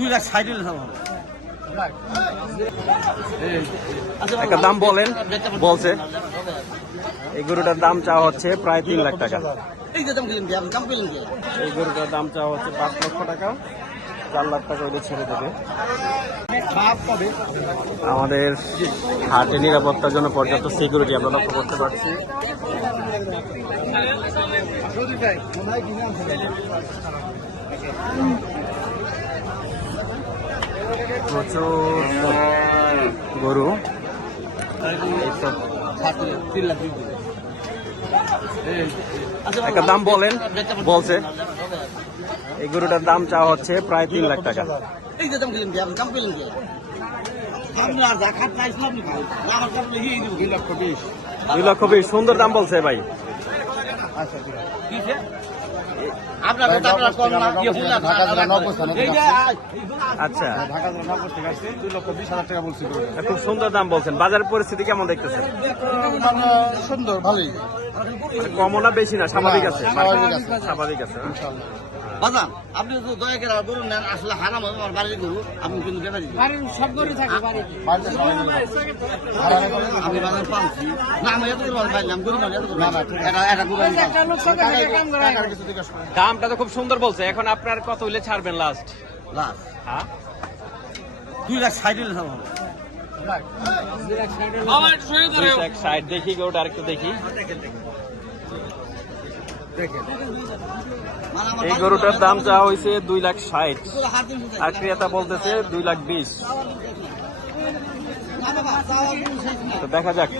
দুই লাখ ষাট হলে একটা দাম বলেন বলছে। এই গরুটার দাম চাওয়া হচ্ছে প্রায় তিন লাখ টাকা। এই গরুটার দাম চাওয়া হচ্ছে পাঁচ লক্ষ টাকা। চার লাখ টাকা ওদের ছেড়ে দেবে। আমাদের হাটে নিরাপত্তার জন্য পর্যাপ্ত সিকিউরিটি আমরা লক্ষ্য করতে পারছি। প্রচুর গরু। একটা দাম বলেন, বলছে। এই গরুটার দাম চাওয়া হচ্ছে প্রায় তিন লাখ টাকা। দুই লক্ষ বিশ, সুন্দর দাম বলছে ভাই? কম ইয়ে হলো না, এই যে, আ- আচ্ছা। খুব সুন্দর দাম বলছেন। বাজারের পরিস্থিতি কেমন দেখতেছেন? মানে সুন্দর ভালোই। কমও না বেশি না? স্বাভাবিক আছে? স্বাভাবিক আছে। বাজান, আপনি তো দয়া করে গরু নেন আসলে হারাম হবে আমার বাড়ির গরু আপনি কিন্তু ব্যাপারী বাড়িতে সবাই মিলে। ভাড়া রেখে আমি বাজার পাচ্ছি না আমি এত করে পাইলাম গরু মানে এত করে এটা এটা গরু দামটা তো খুব সুন্দর বলছে। এখন আপনার কত হইলে ছাড়বেন লাস্ট লাখ হ্যাঁ? দুই লাখ ষাট লাখ ষাট দেখি গরুটা আরেকটু দেখি। মানে এই গরুটার দাম চাওয়া হয়েছে দুই লাখ ষাট। আর ক্রেতা বলতেছে দুই লাখ বিশ। তো দেখা যাক।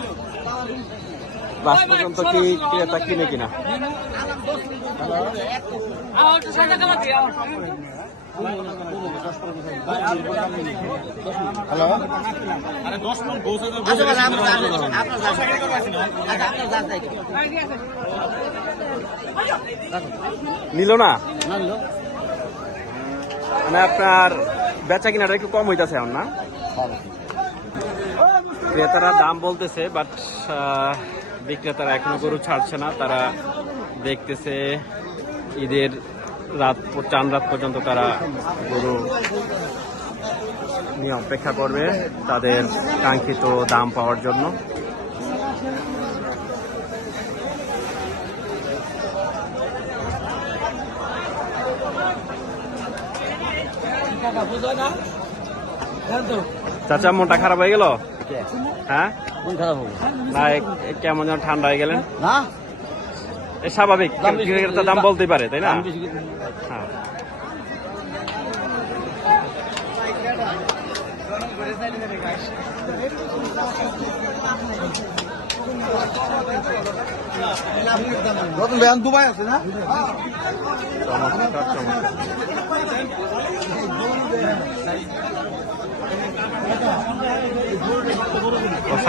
লাস্ট পর্যন্ত কি ক্রেতা কিনে কিনা হ্যালো আচ্ছা, আচ্ছা। নিল না না মানে আপনার বেচা কিনাটা একটু কম হইতাছে এখন না ক্রেতারা দাম বলতেছে বাট বিক্রেতারা এখনও গরু ছাড়ছে না, তারা দেখতেছে ঈদের রাত চান রাত পর্যন্ত তারা গরু নিয়ে অপেক্ষা করবে তাদের কাঙ্ক্ষিত দাম পাওয়ার জন্য। চাচা, মনটা খারাপ হয়ে গেল? হ্যাঁ? কোন না কেমন যেন ঠান্ডা হয়ে গেলেন। না? এ স্বাভাবিক দাম দাম বলতেই পারে তাই না? হ্যাঁ। রতন ভাই দুবাই আছে না? চমৎকার চমৎকার।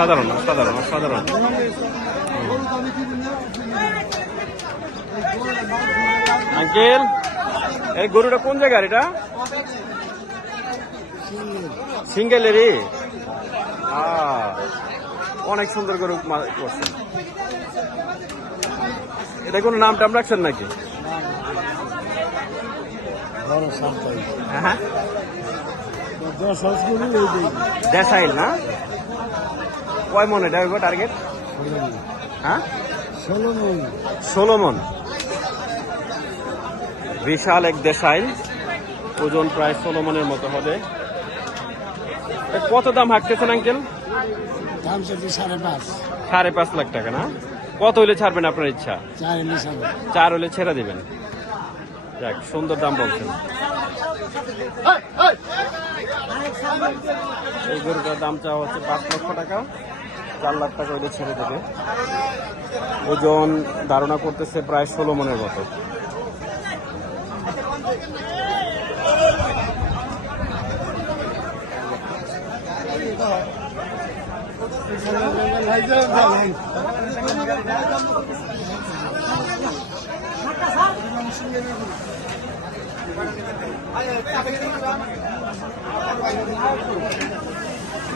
অসাধারণ অসাধারণ অসাধারণ। আঙ্কেল এই গরুটা কোন জায়গার এটা? সিঙ্গেলেরই অনেক সুন্দর গরু মা- করছেন এটা কোনো নাম টাম রাখছেন নাকি? হ্যাঁ দিই দেশাইল না? কয় মন এটা হইব টার্গেট হ্যাঁ? ষোলো নয় ষোলো মন। বিশাল এক দেশাইল। ওজন প্রায় ষোলো মনের মতো হবে। কত দাম হাঁকতেছেন আঙ্কেল? দাম সাড়ে পাঁচ। সাড়ে পাঁচ লাখ টাকা না? কত হইলে ছাড়বেন আপনার ইচ্ছা? চার হলে ছেড়ে দিবেন। যাক সুন্দর দাম বলছেন। এই গরুটার দাম চাওয়া হচ্ছে পাঁচ লক্ষ টাকা। চার লাখ টাকা ওদের ছেড়ে দেবে। ওজন ধারণা করতেছে প্রায় ষোলো মনের মতো। আরে